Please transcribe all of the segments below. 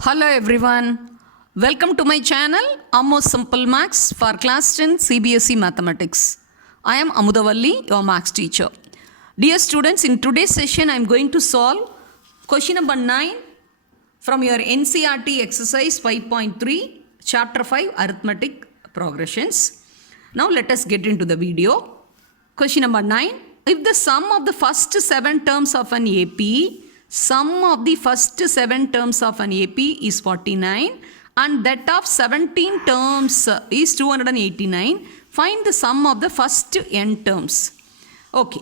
Hello everyone. Welcome to my channel Ammo Simple Maths for class 10 CBSE Mathematics. I am Amudavalli, your maths teacher. Dear students, in today's session I am going to solve question number 9 from your NCERT exercise 5.3 chapter 5 arithmetic progressions. Now let us get into the video. Question number 9. If the sum of the first 7 terms of an AP sum of the first 7 terms of an AP is 49 and that of 17 terms is 289. Find the sum of the first n terms. Okay.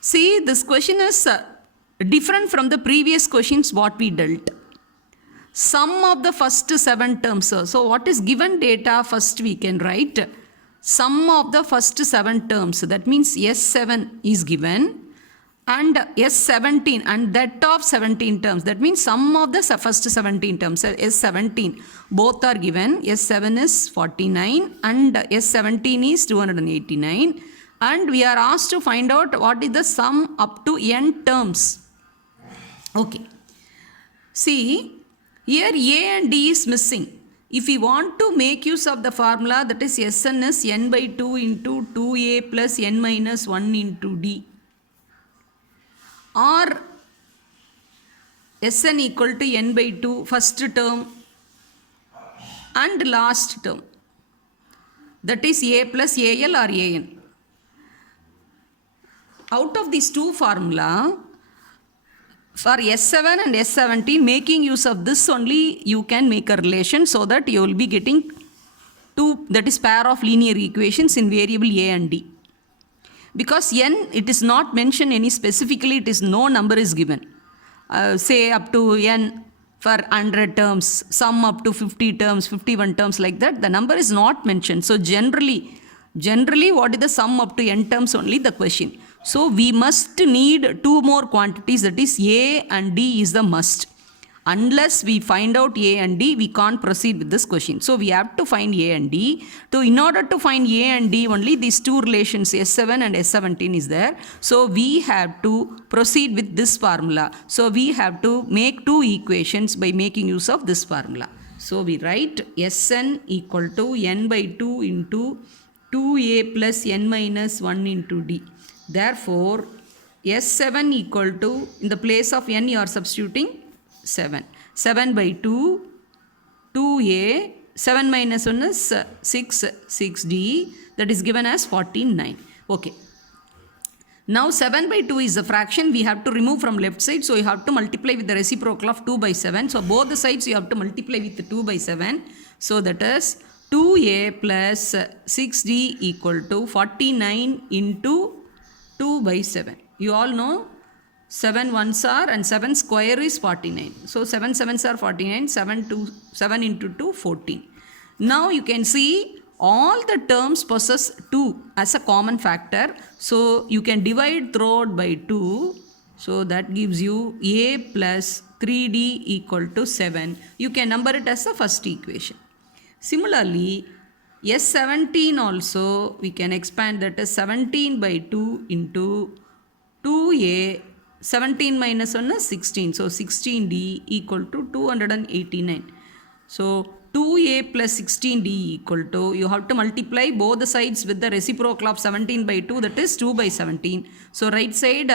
See, this question is different from the previous questions what we dealt. Sum of the first 7 terms. So what is given data first we can write. Sum of the first 7 terms. That means S7 is given. And S17 and that of 17 terms. That means sum of the first 17 terms. S17 both are given. S7 is 49 and S17 is 289. And we are asked to find out what is the sum up to n terms. Okay. See, here A and D is missing. If we want to make use of the formula, that is Sn is n by 2 into 2a plus n minus 1 into d. Or Sn equal to n by 2 first term and last term, that is a plus al or an. Out of these two formula, for S7 and S17, making use of this only you can make a relation so that you will be getting two, that is pair of linear equations in variable a and d. Because n, it is not mentioned any specifically, it is no number is given. Say up to n for 100 terms, sum up to 50 terms, 51 terms like that, the number is not mentioned. So generally what is the sum up to n terms only the question. So we must need two more quantities, that is a and d is the must. Unless we find out a and d, we can't proceed with this question. So we have to find a and d. So in order to find a and d, only these two relations S7 and S17 is there. So we have to proceed with this formula. So we have to make two equations by making use of this formula. So we write Sn equal to n by 2 into 2a plus n minus 1 into d. Therefore, S7 equal to, in the place of n you are substituting 7. 7 by 2, 2a, 7 minus 1 is 6, 6d, that is given as 49. Okay. Now 7 by 2 is a fraction, we have to remove from left side, so you have to multiply with the reciprocal of 2 by 7. So both the sides you have to multiply with 2 by 7. So that is 2a plus 6d equal to 49 into 2 by 7. You all know 7 ones are and 7 square is 49. So 7 sevens are 49, 7 into 2, 14. Now you can see all the terms possess 2 as a common factor. So you can divide throughout by 2. So that gives you a plus 3d equal to 7. You can number it as the first equation. Similarly, S17 also we can expand, that is 17 by 2 into 2a, 17 minus 1 is 16. So 16d equal to 289. So 2a plus 16d equal to, you have to multiply both the sides with the reciprocal of 17 by 2, that is 2 by 17. So right side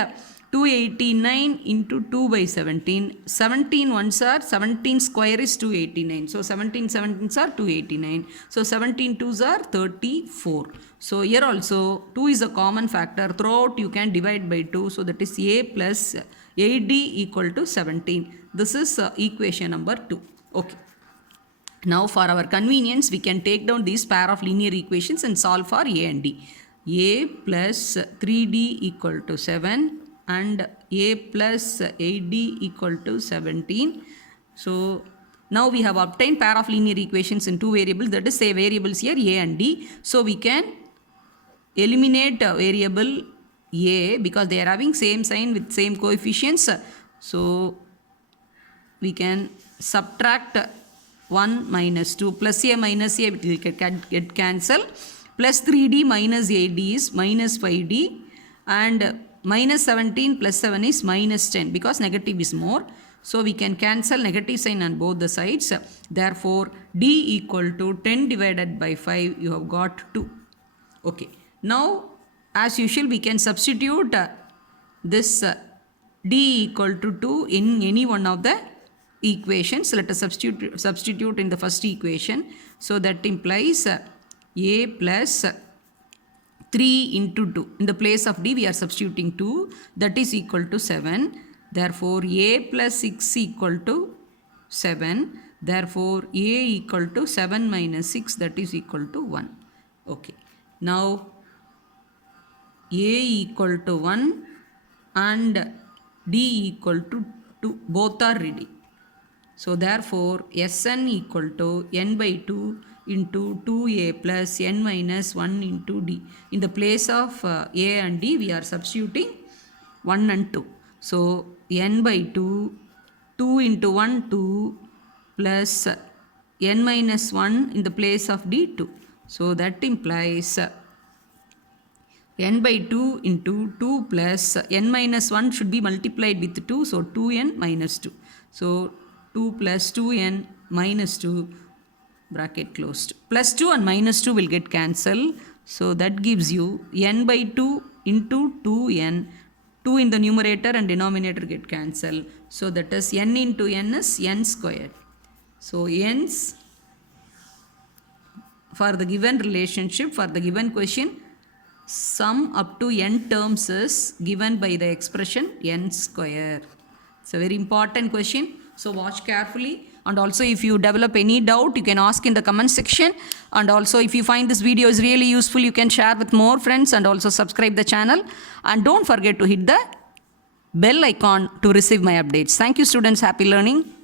289 into 2 by 17. 17 ones are, 17 square is 289. So 17 17s are 289. So 17 twos are 34. So here also 2 is a common factor. Throughout you can divide by 2. So that is a plus 8d equal to 17. This is equation number 2. Okay. Now for our convenience we can take down these pair of linear equations and solve for a and d. A plus 3d equal to 7 and a plus 8d equal to 17. So now we have obtained pair of linear equations in two variables, that is say variables here a and d. So we can eliminate variable a because they are having same sign with same coefficients. So we can subtract 1 minus 2 plus a minus a will get cancelled, plus 3d minus 8d is minus 5d, and minus 17 plus 7 is minus 10 because negative is more. So we can cancel negative sign on both the sides. Therefore, D equal to 10 divided by 5, you have got 2. Okay. Now, as usual, we can substitute this D equal to 2 in any one of the equations. Let us substitute in the first equation. So that implies A plus 3 into 2. In the place of D, we are substituting 2. That is equal to 7. Therefore, A plus 6 equal to 7. Therefore, A equal to 7 minus 6, that is equal to 1. Okay. Now, A equal to 1 and D equal to 2. Both are ready. So, therefore, Sn equal to n by 2 into 2a plus n minus 1 into d. In the place of a and d, we are substituting 1 and 2. So, n by 2, 2 into 1, 2 plus n minus 1 in the place of d, 2. So, that implies n by 2 into 2 plus n minus 1 should be multiplied with 2. So, 2n minus 2. So, 2 plus 2n minus 2 bracket closed. Plus 2 and minus 2 will get cancelled. So, that gives you n by 2 into 2n. 2 in the numerator and denominator get cancelled. So, that is n into n is n squared. So, n's for the given relationship, for the given question, sum up to n terms is given by the expression n square. It's a very important question. So, watch carefully. And also, if you develop any doubt, you can ask in the comment section. And also, if you find this video is really useful, you can share with more friends and also subscribe the channel. And don't forget to hit the bell icon to receive my updates. Thank you, students. Happy learning.